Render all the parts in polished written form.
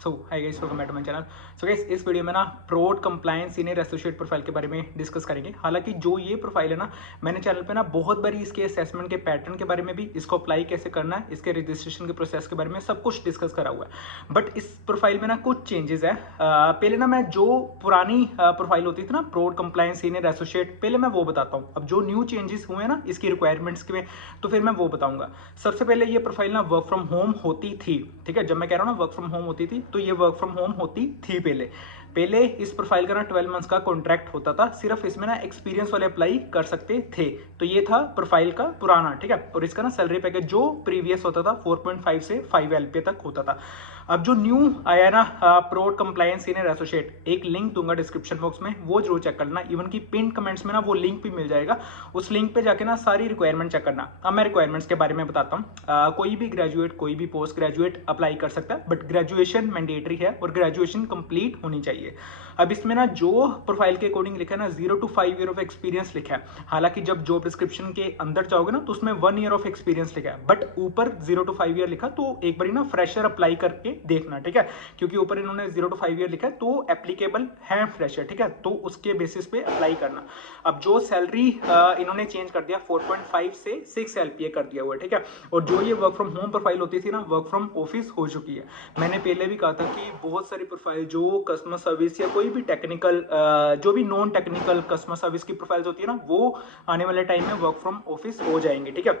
So hi guys, welcome back to my channel. So guys, इस video में ना प्रोड कंप्लायंस सीनियर एसोसिएट प्रोफाइल के बारे में डिस्कस करेंगे। हालांकि जो ये प्रोफाइल है ना, मैंने चैनल पे ना बहुत बारी इसके असेसमेंट के पैटर्न के बारे में भी, इसको अप्लाई कैसे करना है, इसके रजिस्ट्रेशन के प्रोसेस के बारे में सब कुछ डिस्कस करा हुआ है। बट इस प्रोफाइल में ना कुछ चेंजेस है। पहले ना मैं जो पुरानी प्रोफाइल होती थी ना, प्रोड कंप्लायंस सीनियर एसोसिएट, पहले मैं वो बताता हूँ। अब जो न्यू चेंजेस हुए हैं ना इसकी रिक्वायरमेंट्स के में, तो फिर मैं वो बताऊंगा। सबसे पहले ये प्रोफाइल ना वर्क फ्रॉम होम होती थी। ठीक है, जब मैं कह रहा हूँ ना वर्क फ्रॉम होम होती थी, तो ये वर्क फ्रॉम होम होती थी पहले। पहले इस प्रोफाइल का ना 12 मंथ्स का कॉन्ट्रैक्ट होता था। सिर्फ इसमें ना एक्सपीरियंस वाले अप्लाई कर सकते थे। तो ये था प्रोफाइल का पुराना। ठीक है, और इसका ना सैलरी पैकेज जो प्रीवियस होता था 4.5 से 5 LPA तक होता था। अब जो न्यू आया ना प्रोड कंप्लायंस सीनियर एसोसिएट, एक लिंक दूंगा डिस्क्रिप्शन बॉक्स में, वो जरूर चेक करना। इवन की पिन कमेंट्स में ना वो लिंक भी मिल जाएगा। उस लिंक पे जाके ना सारी रिक्वायरमेंट चेक करना। अब मैं रिक्वायरमेंट्स के बारे में बताता हूँ। कोई भी ग्रेजुएट, कोई भी पोस्ट ग्रेजुएट अप्लाई कर सकता है, बट ग्रेजुएशन मैंडेटरी है और ग्रेजुएशन कंप्लीट होनी चाहिए। अब इसमें ना जो प्रोफाइल के अकॉर्डिंग लिखा है ना 0 to 5 ईयर ऑफ एक्सपीरियंस लिखा है। हालांकि जब जॉब डिस्क्रिप्शन के अंदर जाओगे ना तो उसमें 1 ईयर ऑफ एक्सपीरियंस लिखा है, बट ऊपर 0 to 5 ईयर लिखा, तो एक बार ना फ्रेशर अप्लाई करके देखना। ठीक है, क्योंकि ऊपर इन्होंने 0 to 5 ईयर लिखा है तो एप्लीकेबल है फ्रेशर। ठीक है, तो उसके बेसिस पे अप्लाई करना। अब जो सैलरी इन्होंने चेंज कर दिया, 4.5 से 6 LPA कर दिया हुआ है। ठीक है, और जो ये वर्क फ्रॉम होम प्रोफाइल होती थी ना, वर्क फ्रॉम ऑफिस हो चुकी है। मैंने पहले भी कहा था कि बहुत सारी प्रोफाइल जो कस्टमर सर्विस या कोई भी टेक्निकल, जो भी नॉन टेक्निकल कस्टमर सर्विस की प्रोफाइल्स होती है ना, वो आने वाले टाइम में वर्क फ्रॉम ऑफिस हो जाएंगे। ठीक है,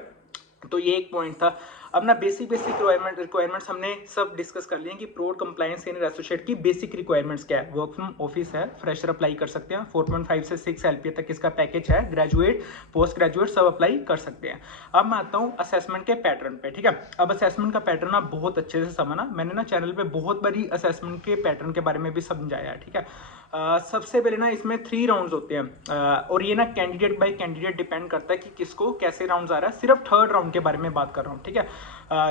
तो ये एक पॉइंट था। अब ना बेसिक रिक्वायरमेंट्स हमने सब डिस्कस कर लिए कि प्रोड कंप्लायंस सीनियर एसोसिएट की बेसिक रिक्वायरमेंट्स क्या है। वर्क फ्रॉम ऑफिस है, फ्रेशर अप्लाई कर सकते हैं, 4.5 से 6 LPA तक इसका पैकेज है, ग्रेजुएट पोस्ट ग्रेजुएट सब अप्लाई कर सकते हैं। अब मैं आता हूँ असेसमेंट के पैटर्न पे। ठीक है, अब असेसमेंट का पैटर्न आप बहुत अच्छे से समझना। मैंने ना चैनल पे बहुत बारी असेसमेंट के पैटर्न के बारे में भी समझाया है। ठीक है, सबसे पहले ना इसमें 3 राउंड्स होते हैं, और ये ना कैंडिडेट बाय कैंडिडेट डिपेंड करता है कि किसको कैसे राउंड्स आ रहा है। सिर्फ थर्ड राउंड के बारे में बात कर रहा हूँ। ठीक है,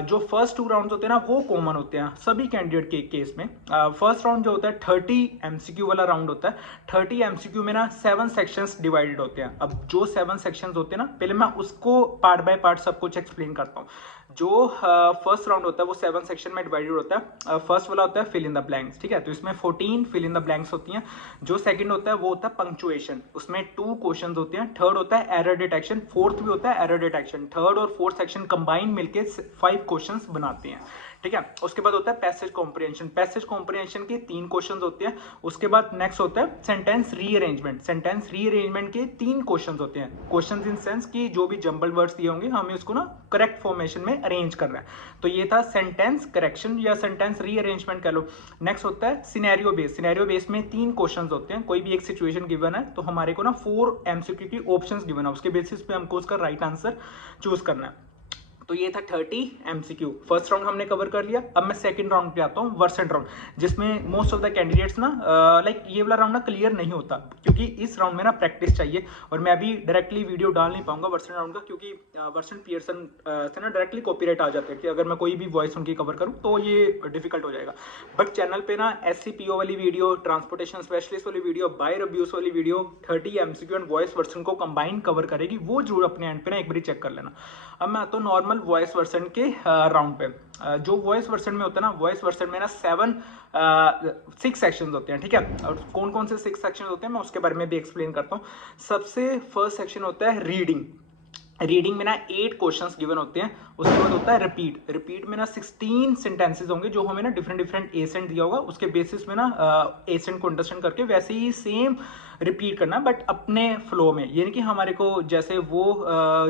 जो फर्स्ट 2 राउंड्स होते हैं ना वो कॉमन होते हैं सभी कैंडिडेट के केस में। फर्स्ट राउंड जो होता है 30 MCQ वाला राउंड होता है। 30 MCQ में ना 7 सेक्शंस डिवाइडेड होते हैं। अब जो 7 सेक्शंस होते हैं ना, पहले मैं उसको पार्ट बाय पार्ट सब कुछ एक्सप्लेन करता हूँ। जो फर्स्ट राउंड होता है वो 7 सेक्शन में डिवाइडेड होता है। फर्स्ट वाला होता है फिल इन द ब्लैंक्स। ठीक है, तो इसमें 14 फिल इन द ब्लैंक्स होती हैं। जो सेकंड होता है वो होता है पंक्चुएशन, उसमें 2 क्वेश्चंस होते हैं। थर्ड होता है एरर डिटेक्शन, फोर्थ भी होता है एरर डिटेक्शन। थर्ड और फोर्थ सेक्शन कंबाइन मिलके 5 क्वेश्चंस बनाते हैं। ठीक है, उसके बाद होता है पैसेज कॉम्प्रिहेंशन। पैसेज कॉम्प्रिहेंशन के 3 क्वेश्चंस होते हैं। उसके बाद नेक्स्ट होता है सेंटेंस रीअरेंजमेंट। सेंटेंस रीअरेंजमेंट के 3 क्वेश्चंस होते हैं। क्वेश्चंस इन सेंस कि जो भी जंबल वर्ड्स दिए होंगे हमें उसको ना करेक्ट फॉर्मेशन में अरेंज करना है। तो ये था सेंटेंस करेक्शन या सेंटेंस रीअरेंजमेंट कह लो। नेक्स्ट होता है सिनेरियो बेस। सिनेरियो बेस में 3 क्वेश्चंस होते हैं। कोई भी एक सिचुएशन गिवन है तो हमारे को ना 4 MCQ की ऑप्शंस गिवन है, उसके बेसिस पे हमको उसका राइट आंसर चूज करना है। तो ये था 30 MCQ। फर्स्ट राउंड हमने कवर कर लिया। अब मैं सेकंड राउंड पे आता हूँ, वर्सेंट राउंड, जिसमें मोस्ट ऑफ द कैंडिडेट्स ना लाइक ये वाला राउंड ना क्लियर नहीं होता, क्योंकि इस राउंड में ना प्रैक्टिस चाहिए। और मैं अभी डायरेक्टली वीडियो डाल नहीं पाऊंगा वर्सेंट राउंड का, क्योंकि वर्सेंट पियर्सन से ना डायरेक्टली कॉपीराइट आ जाते हैं कि अगर मैं कोई भी वॉइस उनकी कवर करूँ तो ये डिफिकल्ट हो जाएगा। बट चैनल पे ना SCPO वाली वीडियो, ट्रांसपोर्टेशन स्पेशलिस्ट वाली वीडियो, बायर अब्यूज वाली video 30 MCQ and voice version को कंबाइन कवर करेगी, वो जरूर अपने एंड पे ना एक बार चेक कर लेना। अब मैं आता हूँ नॉर्मल वॉइस वर्सन के राउंड पे। जो वॉइस वर्सन में होता है ना, वॉइस वर्सन में ना 6 सेक्शंस होते हैं। ठीक है, और कौन कौन से 6 सेक्शंस होते हैं मैं उसके बारे में भी एक्सप्लेन करता हूँ। सबसे फर्स्ट सेक्शन होता है रीडिंग। रीडिंग में ना 8 क्वेश्चंस गिवन होते हैं। उसके बाद होता है रिपीट। रिपीट में ना 16 सेंटेंसेस होंगे जो हमें ना डिफरेंट एसेंट दिया होगा, उसके बेसिस में ना एसेंट को अंडरस्टैंड करके वैसे ही सेम रिपीट करना, बट अपने फ्लो में। यानी कि हमारे को जैसे वो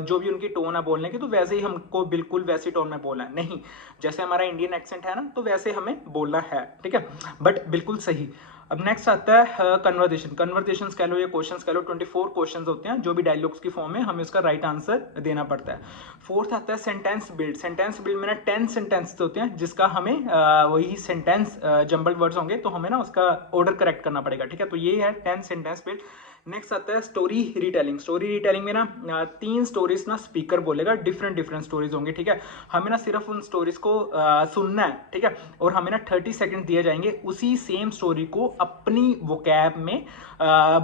जो भी उनकी टोन है बोलने की, तो वैसे ही हमको बिल्कुल वैसी टोन में बोलना है, नहीं जैसे हमारा इंडियन एक्सेंट है ना, तो वैसे हमें बोलना है। ठीक है, बट बिल्कुल सही। अब नेक्स्ट आता है कन्वर्जेशन। कन्वर्जेशंस कह लो या क्वेश्चंस कह लो, 24 क्वेश्चंस होते हैं जो भी डायलॉग्स की फॉर्म में हमें उसका राइट आंसर देना पड़ता है। फोर्थ आता है सेंटेंस बिल्ड। सेंटेंस बिल्ड में ना 10 सेंटेंस होते हैं, जिसका हमें वही सेंटेंस जंबल वर्ड्स होंगे तो हमें ना उसका ऑर्डर करेक्ट करना पड़ेगा। ठीक है, तो ये है 10 सेंटेंस बिल्ड। नेक्स्ट आता है स्टोरी रिटेलिंग। स्टोरी रिटेलिंग में ना 3 स्टोरीज ना स्पीकर बोलेगा, डिफरेंट स्टोरीज होंगे। ठीक है, हमें ना सिर्फ उन स्टोरीज को सुनना है। ठीक है, और हमें ना 30 सेकंड दिए जाएंगे उसी सेम स्टोरी को अपनी वोकैब में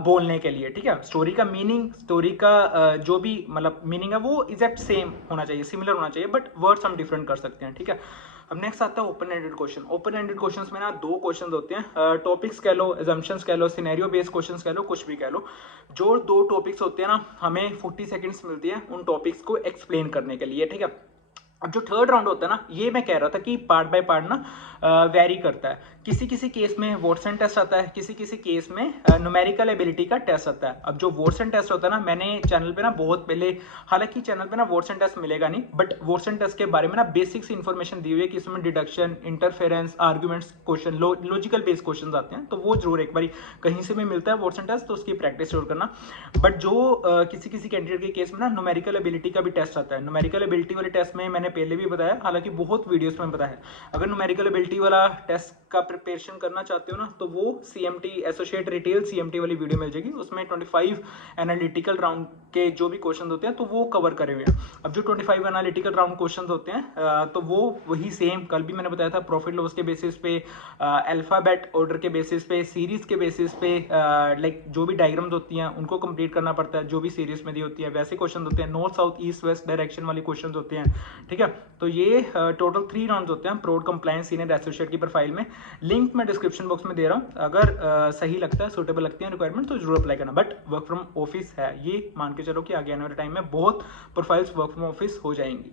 बोलने के लिए। ठीक है, स्टोरी का मीनिंग, स्टोरी का जो भी मतलब मीनिंग है वो एग्जैक्ट सेम होना चाहिए, सिमिलर होना चाहिए, बट वर्ड्स हम डिफरेंट कर सकते हैं। ठीक है, अब नेक्स्ट आता है open ended question. Open ended questions में ना 2 क्वेश्चंस होते हैं, टॉपिक्स कह लो, एजम्पशंस कह लो, सिनेरियो बेस्ड क्वेश्चंस कह लो, कुछ भी कह लो। जो 2 टॉपिक्स होते हैं ना, हमें 40 सेकंड्स मिलती है उन टॉपिक्स को एक्सप्लेन करने के लिए, ठीक है। अब जो थर्ड राउंड होता है ना, ये मैं कह रहा था कि पार्ट बाय पार्ट ना वेरी करता है। किसी किसी केस में वॉटसन टेस्ट आता है, किसी किसी केस में न्यूमेरिकल एबिलिटी का टेस्ट आता है। अब जो वॉटसन टेस्ट होता है ना, मैंने चैनल पे ना बहुत पहले, हालांकि चैनल पे ना वॉटसन टेस्ट मिलेगा नहीं, बट वॉटसन टेस्ट के बारे में ना बेसिक सी इन्फॉर्मेशन दी हुई है कि इसमें deduction, interference, arguments question, logical based question आते हैं, तो वो जरूर एक बार कहीं से भी मिलता है वॉटसन टेस्ट, तो उसकी प्रैक्टिस जरूर करना। बट जो किसी किसी कैंडिडेट के केस में ना न्यूमेरिकल एबिलिटी का भी टेस्ट आता है। न्यूमेरिकल एबिलिटी वाले टेस्ट में मैंने पहले भी बताया, हालांकि बहुत वीडियोस में बताया है। अगर न्यूमेरिकल एबिलिटी वाला टेस्ट का प्रिपरेशन करना चाहते हो ना, तो वो CMT एसोसिएट रिटेल CMT वाली वीडियो मिल जाएगी। उसमें 25 एनालिटिकल राउंड के जो भी क्वेश्चन होते हैं तो वो कवर करे हुए हैं। अब जो 25 एनालिटिकल राउंड क्वेश्चन होते हैं तो वो वही सेम कल भी मैंने बताया था, प्रॉफिट लॉस के बेसिस पे, अल्फाबेट ऑर्डर के बेसिस पे, सीरीज के बेसिस पे, लाइक जो भी डायग्राम्स होती हैं उनको कंप्लीट करना पड़ता है, जो भी सीरीज में दी होती है वैसे क्वेश्चन होते हैं, north south east west direction वाले क्वेश्चन होते हैं, ठीक है। तो ये टोटल 3 राउंड होते हैं प्रोड कंप्लायंस सीनियर एसोसिएट की प्रोफाइल में। लिंक मैं डिस्क्रिप्शन बॉक्स में दे रहा हूँ, अगर सही लगता है, सुटेबल लगती है रिक्वायरमेंट, तो जरूर अप्लाई करना। बट वर्क फ्रॉम ऑफिस है, ये मान के चलो कि आगे आने वाले टाइम में बहुत प्रोफाइल्स वर्क फ्रॉम ऑफिस हो जाएंगी।